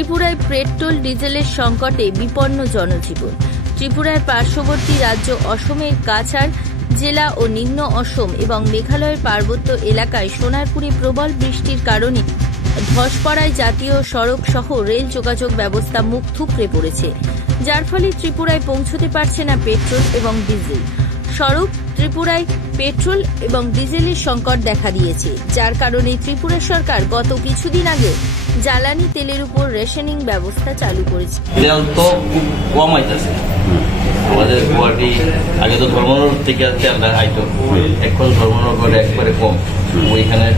ত্রিপুরায় পেট্রোল ডিজেলের সংকটে বিপন্ন জনজীবন। ত্রিপুরার পার্শ্ববর্তী রাজ্য অসমের কাছাড় জেলা ও নিম্ন অসম এবং মেঘালয়ের পার্বত্য এলাকায় সোনারপুরে প্রবল বৃষ্টির কারণে ধস পড়ায় জাতীয় সড়ক সহ রেল যোগাযোগ ব্যবস্থা মুখ থুবড়ে পড়েছে, যার ফলে ত্রিপুরায় পৌঁছতে পারছে না পেট্রোল এবং ডিজেল। সড়ক ত্রিপুরায় পেট্রোল এবং ডিজেলের সংকট দেখা দিয়েছে, যার কারণে ত্রিপুরা সরকার গত কিছুদিন আগে জ্বালানি তেলের উপর রেশনিং ব্যবস্থা চালু করেছে। তেল তো খুব কম আইতেছে আমাদের গুয়াহাটি, আগে তো ধর্মনগর থেকে তেলটা আইতো, এখন ধর্মনগর একবারে কম। ওইখানে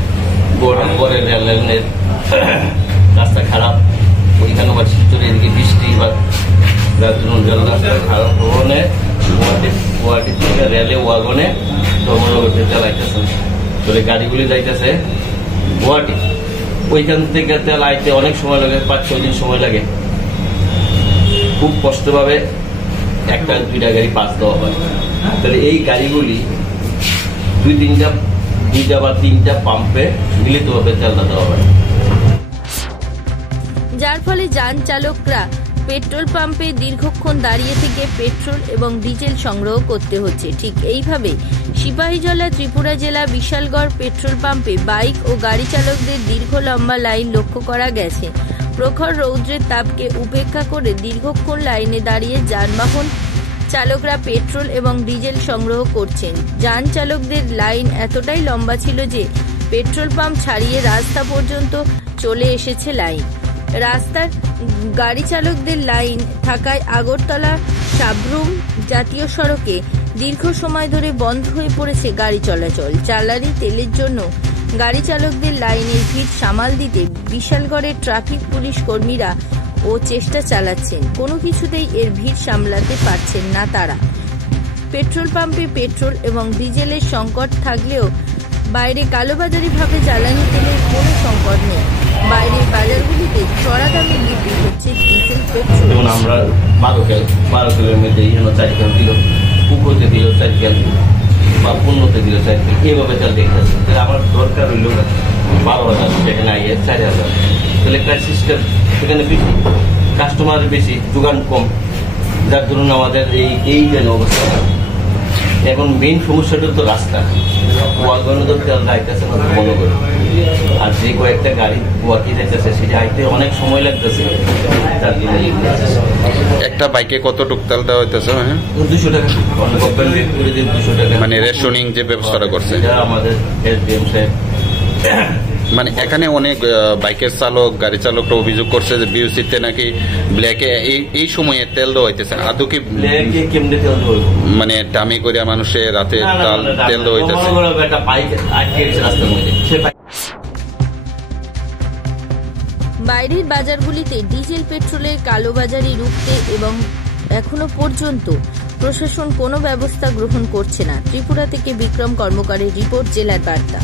গুয়াহাটির পরে রেল লাইনের রাস্তা খারাপ, ওইখানে আবার শিলচরে এদিকে বৃষ্টি বা রেল রাস্তা খারাপ ভবনে গুয়াহাটি থেকে রেলে ওয়াগনে ধর্মনগর তেল আইতেছে, তাহলে গাড়িগুলি যাইতেছে গুয়াহাটি। ওইখান থেকে তেল আইতে অনেক সময় লাগে, 5-6 দিন সময় লাগে। খুব কষ্টভাবে একটা 2টা গাড়ি পাস দেওয়া হয়। তাহলে এই গাড়িগুলি 2-3টা বা 3টা পাম্পে মিলিতভাবে তেলটা দেওয়া হয়, যার ফলে যান চালকরা পেট্রোল পাম্পে দীর্ঘক্ষণ দাঁড়িয়ে থেকে পেট্রোল এবং ডিজেল সংগ্রহ করতে হচ্ছে। ঠিক এইভাবে সিপাহীজলা ত্রিপুরা জেলা বিশালগড় পেট্রোল পাম্পে বাইক ও গাড়ি চালকদের দীর্ঘ লম্বা লাইন লক্ষ্য করা গেছে। প্রখর রৌদ্রের তাপকে উপেক্ষা করে দীর্ঘক্ষণ লাইনে দাঁড়িয়ে যানবাহন চালকরা পেট্রোল এবং ডিজেল সংগ্রহ করছেন। যান চালকদের লাইন এতটাই লম্বা ছিল যে পেট্রোল পাম্প ছাড়িয়ে রাস্তা পর্যন্ত চলে এসেছে লাইন। রাস্তার গাড়ি চালকদের লাইন থাকায় আগরতলা সাব্রুম জাতীয় সড়কে দীর্ঘ সময় ধরে বন্ধ হয়ে পড়েছে গাড়ি চলাচল। জ্বালানি তেলের জন্য গাড়ি চালকদের লাইনের ভিড় সামাল দিতে বিশালগড়ের ট্রাফিক পুলিশ কর্মীরা ও চেষ্টা চালাচ্ছেন, কোনো কিছুতেই এর ভিড় সামলাতে পারছেন না তারা। পেট্রোল পাম্পে পেট্রোল এবং ডিজেলের সংকট থাকলেও বাইরে কালোবাজারিভাবে জ্বালানি তেলের কোনো সংকট নেই। বাইরের বাজারগুলিতে চড়া দামে বিক্রি হচ্ছে ডিজেল, পেট্রোল। যেমন আমরা 12 কিলোর মধ্যে 4 কিলো দিল, পুকুরতে দিল 4 কিলো বা 15তে দিল 4 কিলো, এইভাবে তেল দেখতেছে। তাহলে আমার দরকার হইল 12,000, যেখানে আইয়ে 4,000। তাহলে একটা সিস্টেম সেখানে বেশি, কাস্টমার বেশি, যোগান কম, যার ধরুন আমাদের এই যেন অবস্থা। এখন মেইন সমস্যাটা তো রাস্তা, ওয়াগনে তো তেল যাইতেছে না মনে করে, আর যে কয়েকটা গাড়ি গুয়াহাটি যাইতেছে সেটা আইতে অনেক সময় লাগতেছে। একটা বাইকে কতটুকু তেল দেওয়া হইতেছে? 200 টাকা, গভর্নমেন্ট করে দিয়ে 200 টাকা, মানে রেশনিং যে ব্যবস্থাটা করছে আমাদের এসডিএম সাহেব। মানে এখানে অনেক বাইকের চালক, গাড়ি চালকরা অভিযোগ করছে যে বিউসিতে নাকি ব্ল্যাকে এই সময়ে তেল দেওয়া হইতেছে। আদৌ কি কেমনে তেল দেওয়া, মানে দামি করে মানুষের রাতে তেল দেওয়া হইতেছে? বাইরের বাজারগুলিতে ডিজেল পেট্রোলের কালোবাজারি রুখতে এবং এখনো পর্যন্ত প্রশাসন কোনো ব্যবস্থা গ্রহণ করছে না। ত্রিপুরা থেকে বিক্রম কর্মকারের রিপোর্ট, জেলার বার্তা।